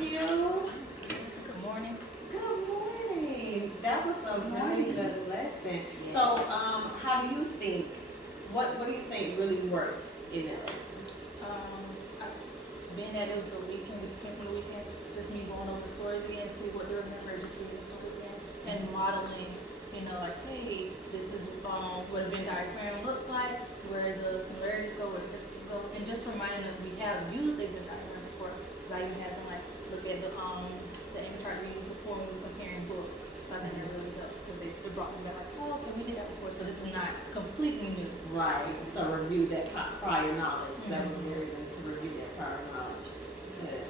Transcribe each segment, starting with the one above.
you? Good morning. Good morning. That was a really good lesson. Yes. So, how do you think? What do you think really worked in that lesson? Being that it was the weekend, we just came from the weekend, just me going over stories again, see what they remember, just reading the stories again, and modeling, like, hey, this is what a Venn diagram looks like, where the similarities go, where the differences go, and just reminding them we have used a Venn diagram before, so I even had them like look at the image chart we used before when we was comparing books. So I think that really helps because they brought me back like, oh, okay, we did that before, so this is not completely new. Right. So review that prior knowledge. That was very good to review that prior knowledge. Yes.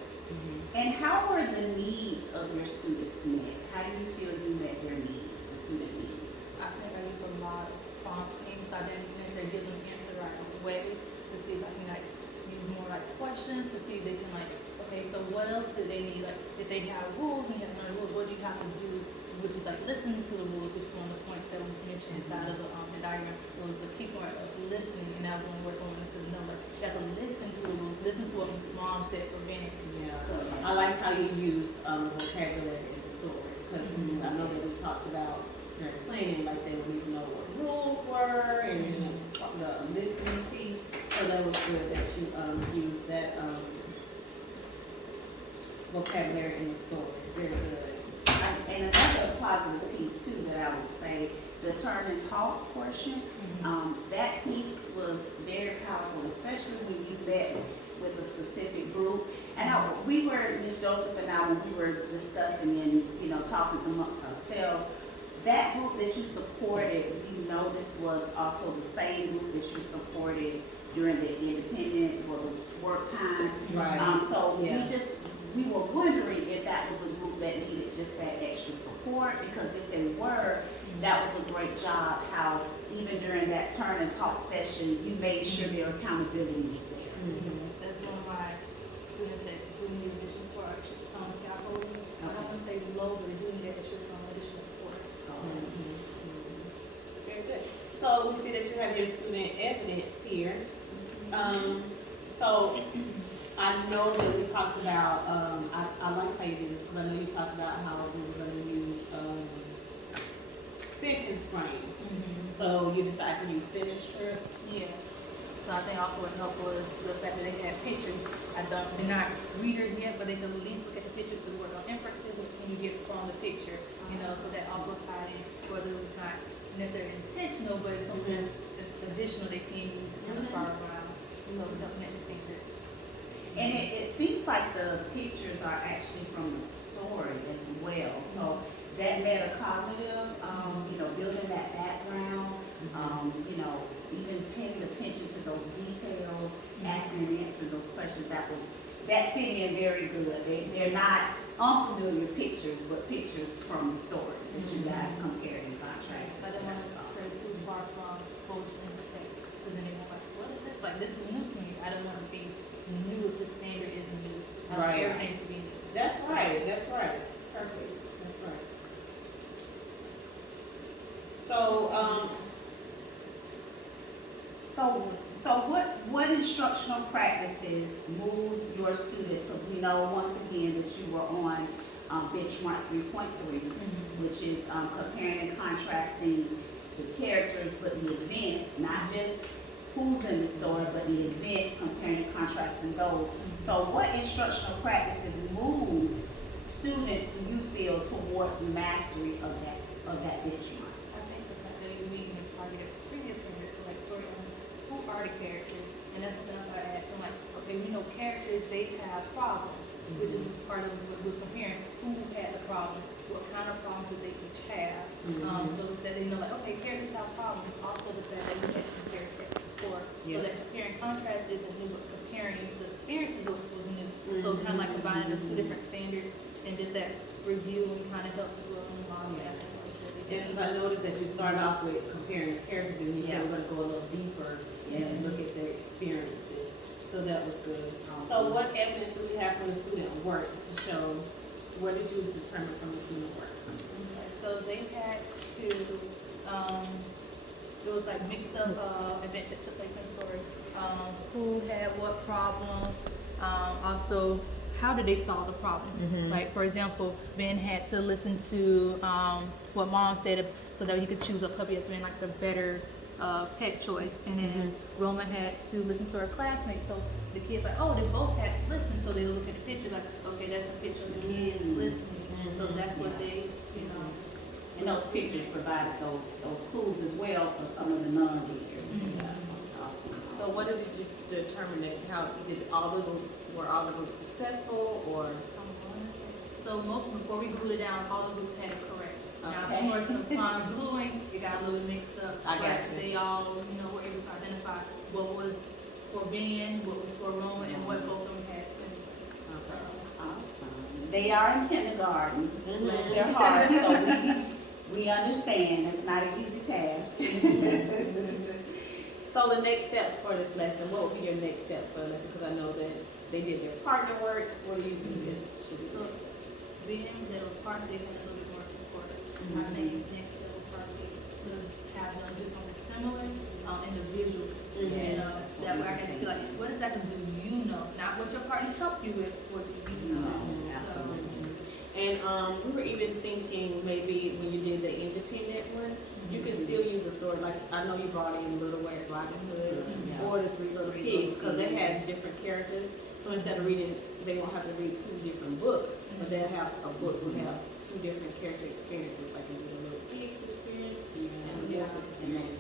And how were the needs of your students met? How do you feel you met their needs, the student needs? I think I use a lot of prompting, so I didn't necessarily give them the answer right away to see if I can like use more like questions to see if they can like, okay, so what else do they need? Like if they have rules and you have to learn rules, what do you have to do? Which is like listen to the rules, which is one of the points that was mentioned inside of the diagram. It was the key point of listening, and that was one of the words I wanted to know. Like you have to listen to the rules, listen to what Mom said for Benny. Yeah. So I like how you use vocabulary in the story because I know that we talked about during planning, like they would need to know what rules were and the listening piece. So that was good that you used that vocabulary in the story. Very good. And another positive piece too that I would say, the turn and talk portion, that piece was very powerful, especially when you met with a specific group. And we were, Ms. Joseph and I, when we were discussing and talking amongst ourselves, that group that you supported, we noticed was also the same group that you supported during the independent or the work time. Right. So we were wondering if that was a group that needed just that extra support, because if they were, that was a great job how even during that turn and talk session, you made sure their accountability was there. That's one of my students that do need additional support, scaffolding. I don't want to say low, but they do need additional support. Very good. So we see that you have your student evidence here. So I know that we talked about, I like how you did this because I know you talked about how we were going to use sentence frames. So you decided to use sentence strips. Yes. So I think also what helped was the fact that they had pictures. They're not readers yet, but they can at least look at the pictures because we're on inferences. What can you get from the picture? So that also tied in, whether it was not necessarily intentional, but it's something that's additional they can use as far around. So it helps make the standards. And it seems like the pictures are actually from the story as well. So that metacognitive, building that background, even paying attention to those details, asking and answering those questions, that fit in very good. They're not unfamiliar pictures, but pictures from the stories that you guys compared and contrasted. I didn't want to stray too far from what was in the text, because then they were like, what is this? Like, this is new to me. I don't want to be new if the standard is new. I want everything to be new. That's right. Perfect. That's right. So what instructional practices move your students? Because we know once again that you were on benchmark 3.3, which is comparing and contrasting the characters, but the events, not just who's in the story, but the events, comparing and contrasting those. So what instructional practices move students, you feel, towards mastery of that benchmark? I think the fact that you meet and targeted previous standards, so like story owners, who are the characters? And that's something else I asked them, like, okay, we know characters, they have problems, which is part of what was comparing who had the problem, what kind of problems did they each have, so that they know, like, okay, characters have problems. Also the fact that we had to compare text before, so that comparing contrast isn't new, but comparing the experiences was new. So kind of like combining the two different standards and just that review and kind of help as well in the model. I think that was really good. And I noticed that you started off with comparing the characters, and you said we're going to go a little deeper and look at their experiences. So that was good. Awesome. So what evidence do we have from the student work to show? What did you determine from the student work? Okay, so they had to, it was like mixed up events that took place in the story. Who had what problem, also how did they solve the problem? Like, for example, Ben had to listen to what mom said so that he could choose a puppy as being like the better pet choice. And then Roma had to listen to her classmates. So the kids like, oh, they both had to listen. So they look at the picture like, okay, that's a picture of the kids listening. So that's what they, you know. And those pictures provided those clues as well for some of the non-readers. Awesome. So what did you determine that, how, were all the groups successful, or? So before we glued it down, all the groups had it correct. Now, Okay. of course, upon gluing, it got a little mixed up. I got you. They all, were able to identify what was for Ben, what was for Roma, and what both of them had sent. Awesome. They are in kindergarten. Bless their hearts. So we understand it's not an easy task. So the next steps for this lesson, what would be your next steps for the lesson? Because I know that they did their partner work. What do you think should be So being that was part, they had a little bit more support. I think next step would probably be to have them do something similar in the visuals. That way I can see like, what exactly do you know? Not what your partner helped you with, what do you know? Absolutely. And we were even thinking maybe when you did the independent one, you could still use a story, like I know you brought in Little Red Riding Hood or the Three Little Pigs, because they have different characters. So instead of reading, they won't have to read two different books, but they'll have a book will have two different character experiences, like the Little Pigs experience and the wolf experience.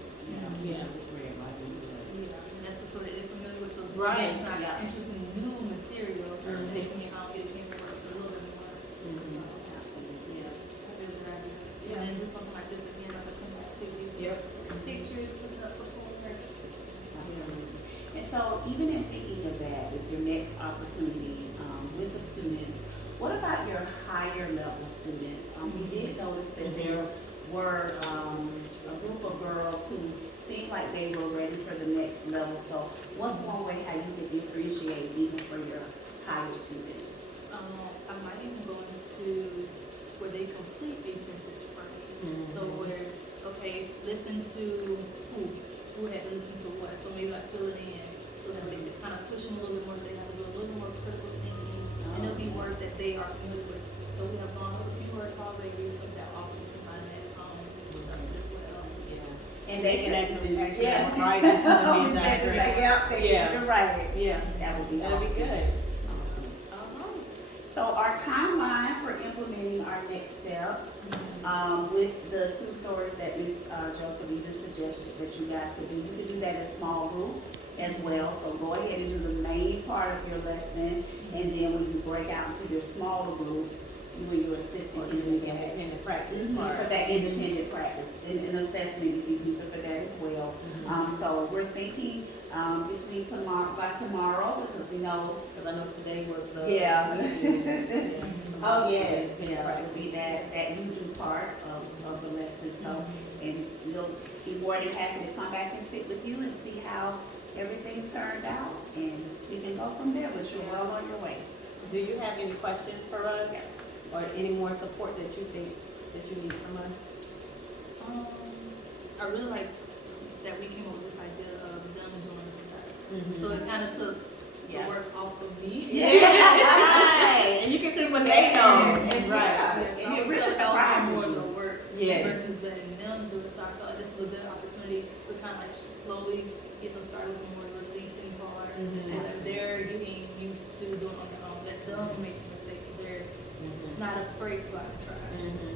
Yeah. And that's the story that they're familiar with. So Right. it's not interesting new material. They can get a chance to work a little bit more. Absolutely. I really good idea. And then do something like this again, like a simple activity. Yep. Pictures, support purposes. Absolutely. And so even in thinking of that, with your next opportunity with the students, what about your higher level students? We did notice that there were a group of girls who seemed like they were ready for the next level. So what's one way how you could differentiate even for your higher students? I might even go into where they complete a sentence frame. So where, okay, listen to who had to listen to what. So maybe like fill it in so that they can kind of push them a little bit more so they have to do a little more critical thinking. And there'll be words that they are familiar with. So we have gone over a few words already, so that also be combined that as well. And they can actually yeah. write into the Oh, Venn diagram. They can write it. Yeah. That would be That'd awesome. be good. Awesome. So our timeline for implementing our next steps with the two stories that Ms. Joseph even suggested that you guys could do. You could do that in a small group as well. So go ahead and do the main part of your lesson, and then when you break out into your smaller groups, you and your assistant can do that. Independent practice For part. that independent practice, and assessment, you can use it for that as well. So we're thinking between tomorrow, because we know. Because I know today was the. Yeah. Yeah. Oh, yes, Yeah. right, would be that you do part of the lesson, so, and we'll be more than happy to come back and sit with you and see how everything turned out, and you can go from there, but you're well on your way. Do you have any questions for us? Or any more support that you think that you need from us? I really like that we came up with this idea of them doing it. So it kind of took the work off of me. Right. And you can see what they know. Right. And it really helps more of the work versus letting them do it. So I felt like this was a good opportunity to kind of like slowly get them started with more releasing part, so that they're getting used to doing on their own. Let them make mistakes so they're not afraid to go out and try.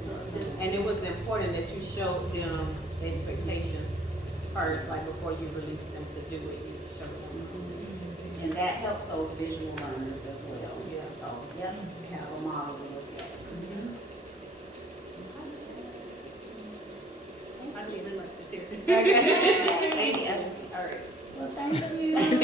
So it's just, And it was important that you showed them the expectations first, like before you release them to do it, you show them. And that helps those visual learners as well. Yes. So, have a model to look at. I just really like this here. Okay. All right. Well, thank you.